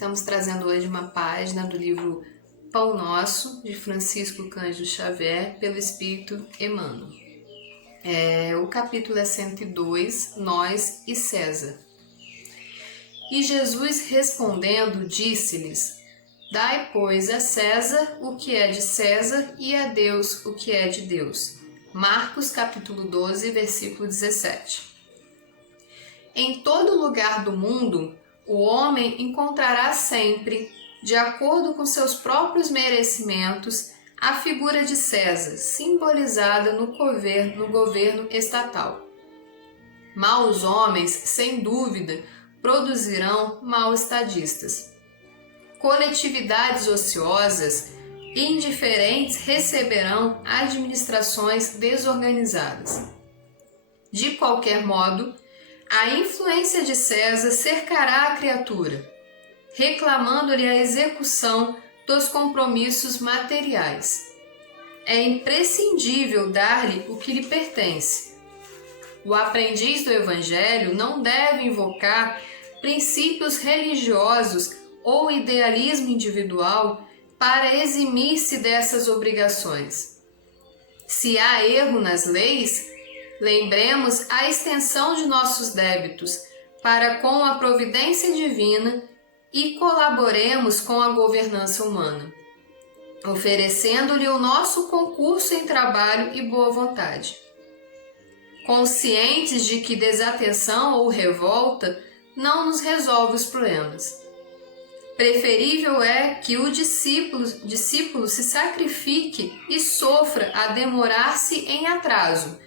Estamos trazendo hoje uma página do livro Pão Nosso, de Francisco Cândido Xavier, pelo Espírito Emmanuel. O capítulo é 102, Nós e César. E Jesus respondendo disse-lhes: Dai, pois, a César o que é de César e a Deus o que é de Deus. Marcos capítulo 12, versículo 17. Em todo lugar do mundo, o homem encontrará sempre, de acordo com seus próprios merecimentos, a figura de César, simbolizada no governo estatal. Maus homens, sem dúvida, produzirão maus estadistas. Coletividades ociosas, indiferentes, receberão administrações desorganizadas. De qualquer modo, a influência de César cercará a criatura, reclamando-lhe a execução dos compromissos materiais. É imprescindível dar-lhe o que lhe pertence. O aprendiz do Evangelho não deve invocar princípios religiosos ou idealismo individual para eximir-se dessas obrigações. Se há erro nas leis, lembremos a extensão de nossos débitos para com a providência divina e colaboremos com a governança humana, oferecendo-lhe o nosso concurso em trabalho e boa vontade. Conscientes de que desatenção ou revolta não nos resolve os problemas. Preferível é que o discípulo se sacrifique e sofra a demorar-se em atraso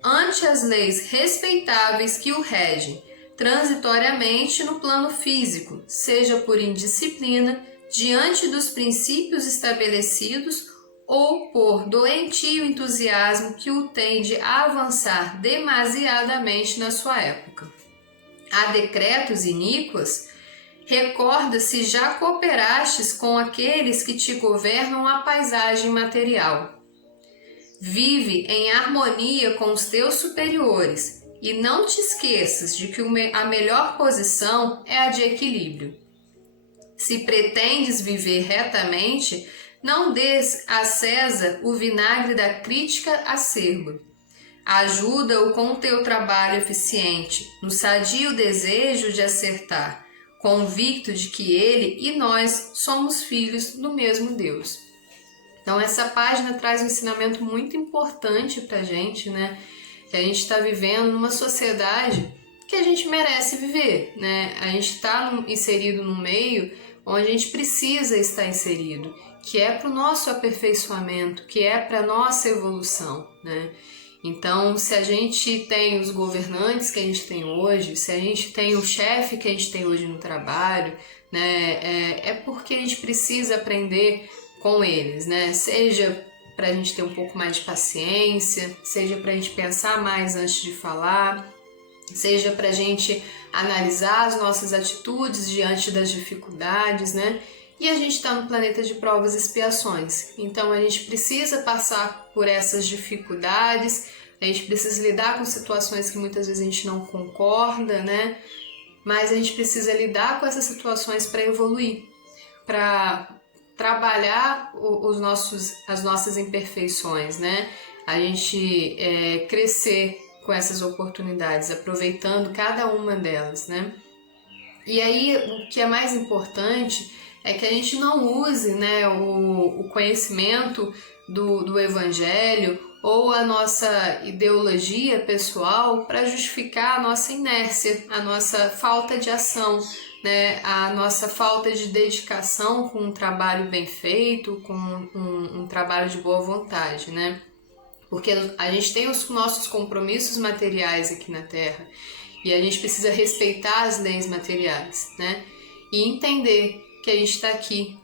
ante as leis respeitáveis que o regem, transitoriamente no plano físico, seja por indisciplina, diante dos princípios estabelecidos, ou por doentio entusiasmo que o tende a avançar demasiadamente na sua época. Há decretos iníquos? Recorda se já cooperastes com aqueles que te governam a paisagem material. Vive em harmonia com os teus superiores e não te esqueças de que a melhor posição é a de equilíbrio. Se pretendes viver retamente, não dês a César o vinagre da crítica acerba. Ajuda-o com o teu trabalho eficiente, no sadio desejo de acertar, convicto de que ele e nós somos filhos do mesmo Deus. Então essa página traz um ensinamento muito importante para a gente, né? Que a gente está vivendo numa sociedade que a gente merece viver, né? A gente está inserido num meio onde a gente precisa estar inserido, que é para o nosso aperfeiçoamento, que é para a nossa evolução, né? Então, se a gente tem os governantes que a gente tem hoje, se a gente tem o chefe que a gente tem hoje no trabalho, né? É porque a gente precisa aprender com eles, né? Seja para a gente ter um pouco mais de paciência, seja para a gente pensar mais antes de falar, seja para a gente analisar as nossas atitudes diante das dificuldades, né? E a gente está no planeta de provas e expiações, então a gente precisa passar por essas dificuldades, a gente precisa lidar com situações que muitas vezes a gente não concorda, né? Mas a gente precisa lidar com essas situações para evoluir, para trabalhar as nossas imperfeições, né? A gente crescer com essas oportunidades, aproveitando cada uma delas, né? E aí, o que é mais importante é que a gente não use, né, o conhecimento do Evangelho ou a nossa ideologia pessoal para justificar a nossa inércia, a nossa falta de ação, né, a nossa falta de dedicação com um trabalho bem feito, com um trabalho de boa vontade, né? Porque a gente tem os nossos compromissos materiais aqui na Terra e a gente precisa respeitar as leis materiais, né? E entender que a gente está aqui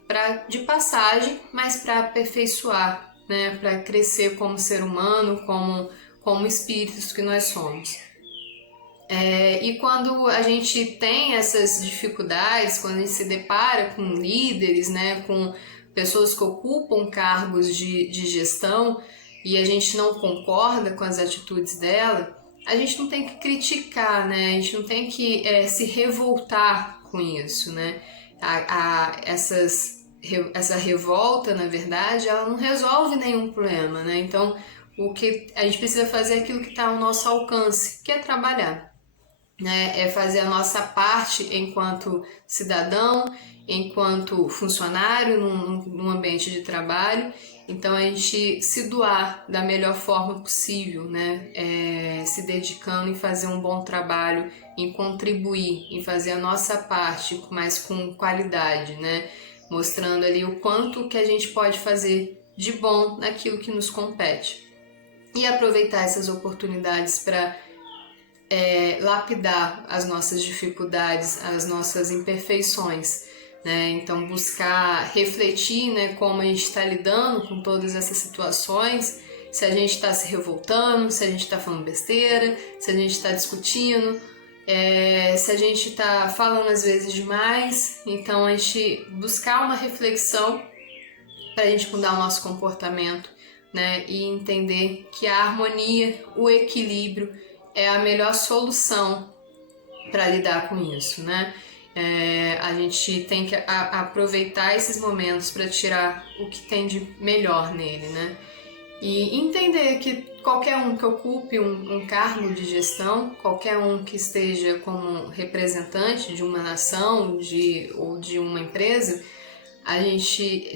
de passagem, mas para aperfeiçoar, né? Para crescer como ser humano, como espíritos que nós somos. E quando a gente tem essas dificuldades, quando a gente se depara com líderes, né? Com pessoas que ocupam cargos de gestão e a gente não concorda com as atitudes dela, a gente não tem que criticar, né? A gente não tem que se revoltar com isso, né? Essa revolta, na verdade, ela não resolve nenhum problema, né? Então, o que a gente precisa fazer é aquilo que está ao nosso alcance, que é trabalhar, né? É fazer a nossa parte enquanto cidadão, enquanto funcionário num ambiente de trabalho. Então, a gente se doar da melhor forma possível, né? Se dedicando em fazer um bom trabalho, em contribuir, em fazer a nossa parte, mas com qualidade, né? Mostrando ali o quanto que a gente pode fazer de bom naquilo que nos compete. E aproveitar essas oportunidades para lapidar as nossas dificuldades, as nossas imperfeições, né? Então buscar refletir, né, como a gente está lidando com todas essas situações, se a gente está se revoltando, se a gente está falando besteira, se a gente está discutindo, se a gente está falando às vezes demais. Então a gente buscar uma reflexão para a gente mudar o nosso comportamento, né? E entender que a harmonia, o equilíbrio é a melhor solução para lidar com isso, né? A gente tem que aproveitar esses momentos para tirar o que tem de melhor nele, né? E entender que qualquer um que ocupe um cargo de gestão, qualquer um que esteja como representante de uma nação ou de uma empresa,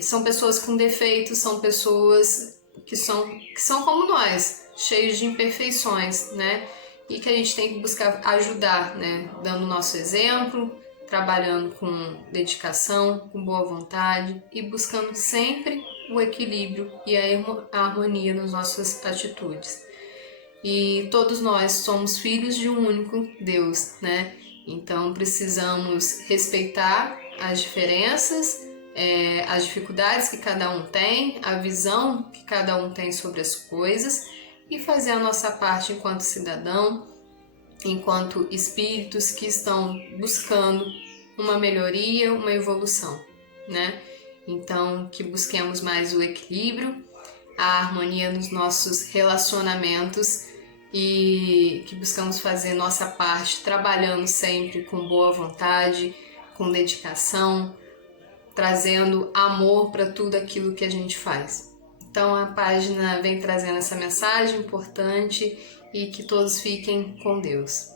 são pessoas com defeitos, são pessoas que são como nós, cheios de imperfeições, né? E que a gente tem que buscar ajudar, né? Dando o nosso exemplo, trabalhando com dedicação, com boa vontade e buscando sempre o equilíbrio e a harmonia nas nossas atitudes. E todos nós somos filhos de um único Deus, né? Então precisamos respeitar as diferenças, as dificuldades que cada um tem, a visão que cada um tem sobre as coisas e fazer a nossa parte enquanto cidadão, enquanto espíritos que estão buscando uma melhoria, uma evolução, né? Então, que busquemos mais o equilíbrio, a harmonia nos nossos relacionamentos e que buscamos fazer nossa parte trabalhando sempre com boa vontade, com dedicação, trazendo amor para tudo aquilo que a gente faz. Então a página vem trazendo essa mensagem importante e que todos fiquem com Deus.